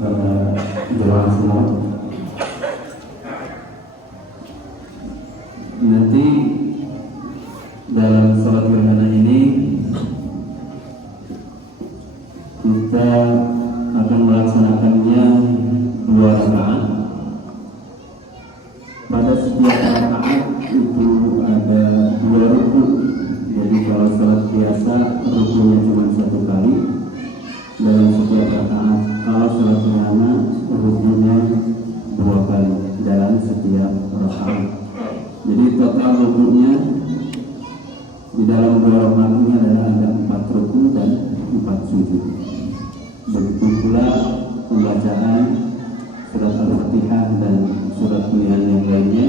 para jemaah semua. Nanti dalam sholat gerhana ini kita akan melaksanakannya 2 rakaat. Pada setiap rakaat itu ada 2 ruku. Jadi kalau sholat biasa rukunya cuma 1 kali dalam setiap rakaat. Kalau sholat gerhana rukunya 2 kali dalam setiap rakaat. Jadi total rukunya di dalam 2 rakaat ini adalah ada 4 ruku dan 4 sujud. Begitu pula pembacaan surat Al-Fatihah dan surat pilihan yang lainnya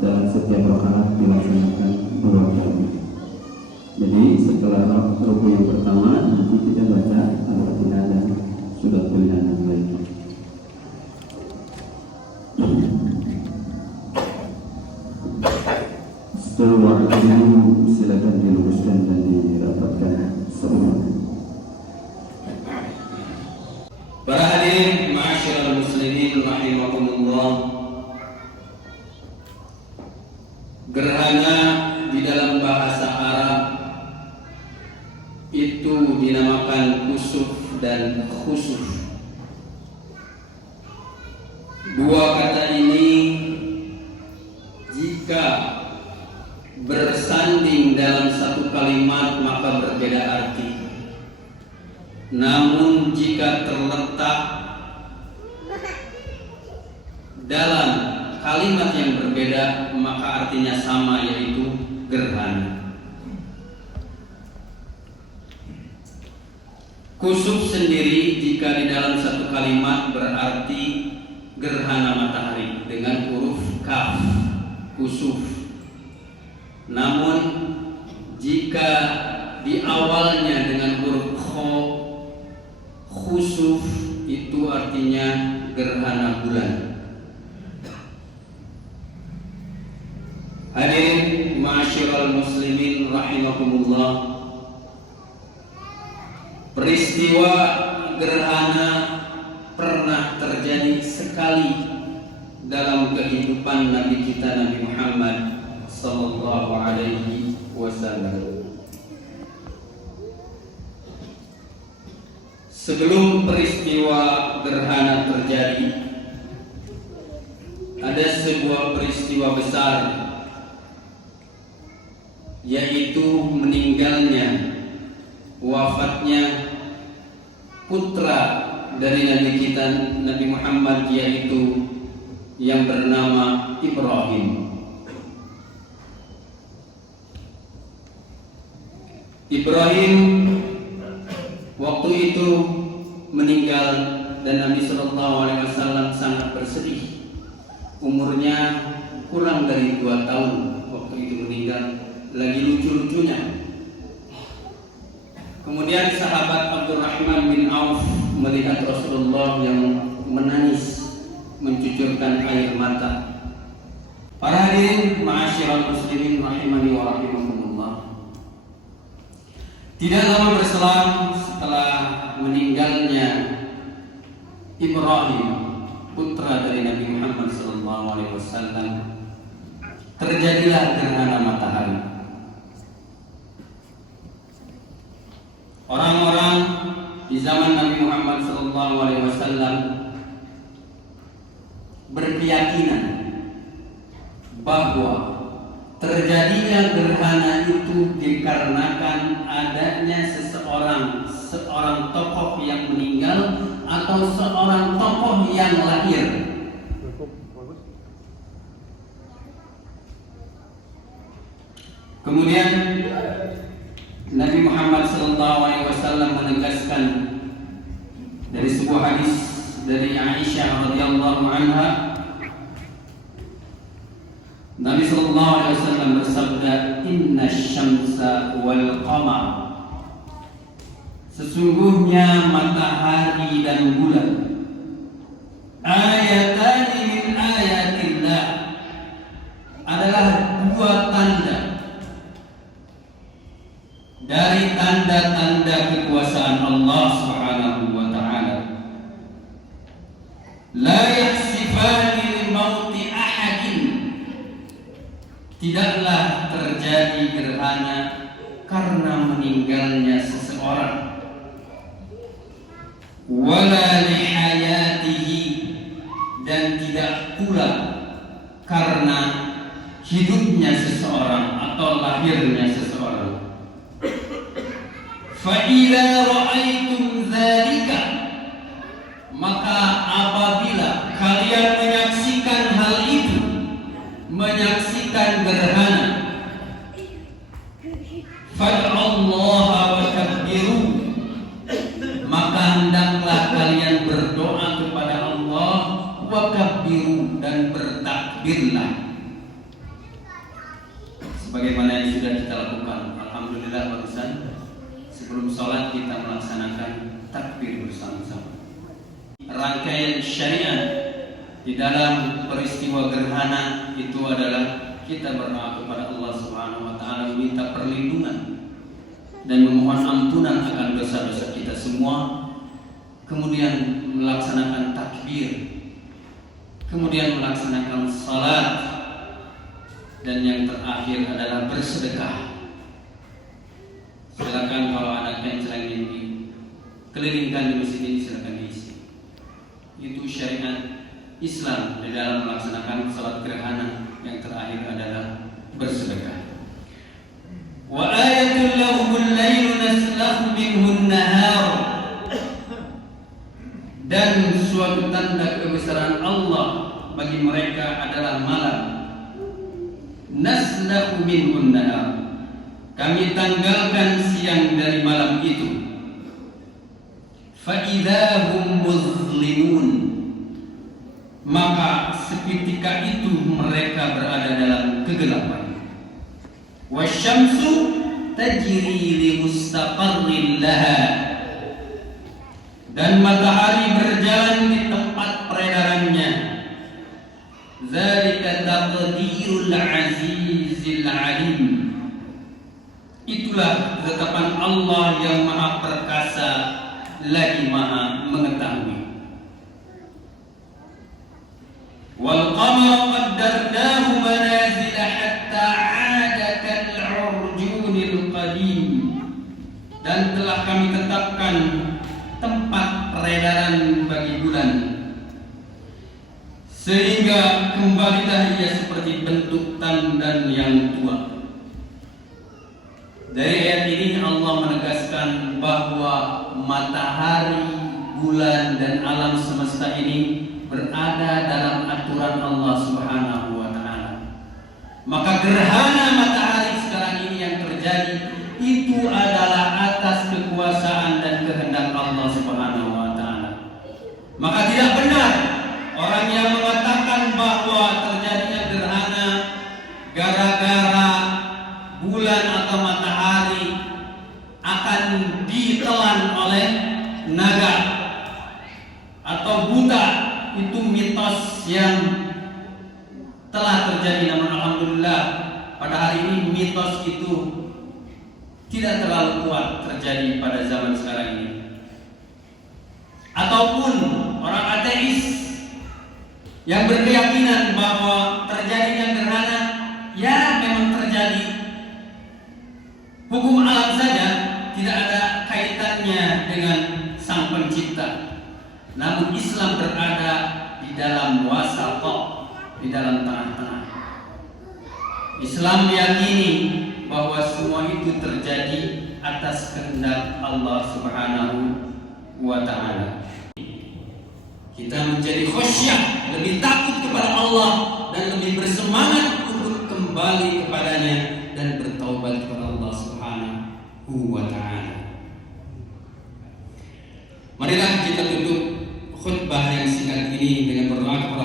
dalam setiap rakaat dilaksanakan 2 kali. Jadi setelah ruku yang pertama nanti kita baca Al-Fatihah dan surat pilihan yang lainnya. Setelah waktu ini silakan diluruskan dan dirapatkan semua. Para hadirin ma'asyiral muslimin rahimakumullah. Gerhana di dalam bahasa Arab itu dinamakan kusuf dan khusuf. 2 kata ini jika bersanding dalam satu kalimat maka berbeda arti. Namun jika terletak dalam kalimat yang berbeda maka artinya sama, yaitu gerhana. Kusuf sendiri jika di dalam satu kalimat berarti gerhana matahari dengan huruf kaf, kusuf. Namun jika di awalnya dengan huruf kho, khusuf, itu artinya gerhana bulan. Hadirin ma'asyiral muslimin rahimakumullah. Peristiwa gerhana pernah terjadi sekali dalam kehidupan Nabi kita Nabi Muhammad sallallahu alaihi wasallam. Sebelum peristiwa gerhana terjadi, ada sebuah peristiwa besar, yaitu meninggalnya, wafatnya putra dari Nabi kita Nabi Muhammad, yaitu yang bernama Ibrahim. Ibrahim waktu itu meninggal dan Nabi Shallallahu Alaihi Wasallam sangat bersedih. Umurnya kurang dari 2 tahun waktu itu meninggal, lagi lucu-lucunya. Kemudian sahabat Abdurrahman bin Auf melihat Rasulullah yang menangis, mencucurkan air mata. Para hadirin ma'asyiral muslimin rahimani wa rahimakumullah. Tidak lama berselang setelah meninggalnya Ibrahim, putra dari Nabi Muhammad SAW, terjadilah gerhana matahari. Orang-orang di zaman Nabi Muhammad SAW berkeyakinan bahwa terjadinya gerhana itu dikarenakan adanya seorang tokoh yang meninggal atau seorang tokoh yang lahir. Kemudian Nabi Muhammad SAW menegaskan dari sebuah hadis dari Aisyah radhiyallahu anha, Nabi sallallahu alaihi wasallam bersabda, "Inna syamsa wal qamar." Sesungguhnya matahari dan bulan ayatani min ayatillah, adalah 2 tanda dari tanda-tanda kekuasaan Allah Subhanahu wa taala. la yaksifani li mauti ahadin, tidaklah terjadi gerhana karena meninggalnya seseorang, wala li hayatihi, dan tidak pula karena hidupnya seseorang atau lahirnya seseorang. Fa idza ra'aitum dzalika, maka apabila kalian menyaksikan hal itu, menyaksikan gerhana, fad'allaha wa kabbiru, maka hendaklah kalian berdoa kepada Allah, wa kabbiru, dan bertakbirlah. Sebagaimana yang sudah kita lakukan, alhamdulillah barusan sebelum sholat kita melaksanakan takbir bersama-sama. Rangkaian syariat di dalam peristiwa gerhana itu adalah kita berdoa kepada Allah Subhanahu wa taala, meminta perlindungan dan memohon ampunan akan dosa-dosa kita semua, kemudian melaksanakan takbir, kemudian melaksanakan salat, dan yang terakhir adalah bersedekah. Silakan kalau ada yang ingin dikelilingkan di masjid ini, silakan diisi. Itu syariat Islam di dalam melaksanakan salat gerhana. Yang terakhir adalah bersedekah. Wa ayatul lahumul lailu naslahu minhun nahar, dan suatu tanda kebesaran Allah bagi mereka adalah malam. Naslahu minhun nahar, kami tanggalkan siang dari malam itu. Fa idza hum muzlimun, maka seketika itu mereka berada dalam kegelapan. Wasyamsu tajri li mustaqarrin laha, dan matahari berjalan di tempat peredarannya. Zalika taqdirul azizil alim, itulah ketetapan Allah yang maha perkasa lagi maha mengetahui. Wal qamara qaddarnahu manazila hatta 'ada kal 'urjunil qadim, dan telah kami tetapkan tempat peredaran bagi bulan sehingga kembalilah ia seperti bentuk tandan yang tua. Dari ayat ini Allah menegaskan bahwa matahari, bulan, dan alam semesta ini berada dalam aturan Allah Subhanahu wa taala. Maka gerhana matahari sekarang ini yang terjadi itu adalah atas kekuasaan dan kehendak Allah Subhanahu wa taala. Maka tidak benar orang yang mengatakan bahwa terjadinya gerhana gara-gara bulan atau matahari akan ditelan oleh naga atau buta. Itu mitos yang telah terjadi, namun alhamdulillah pada hari ini mitos itu tidak terlalu kuat terjadi pada zaman sekarang ini. Ataupun orang ateis yang berkeyakinan bahwa terjadinya gerhana ya memang terjadi, hukum alam saja, tidak ada kaitannya dengan Sang Pencipta. Namun Islam berada di dalam wasatah, di dalam tengah-tengah. Islam meyakini bahwa semua itu terjadi atas kehendak Allah Subhanahu wa taala. Kita menjadi khusyuk, lebih takut kepada Allah dan lebih bersemangat untuk kembali kepadanya dan bertaubat kepada Allah Subhanahu wa taala. Marilah kita tutup khutbah yang singkat ini dengan berdoa kepada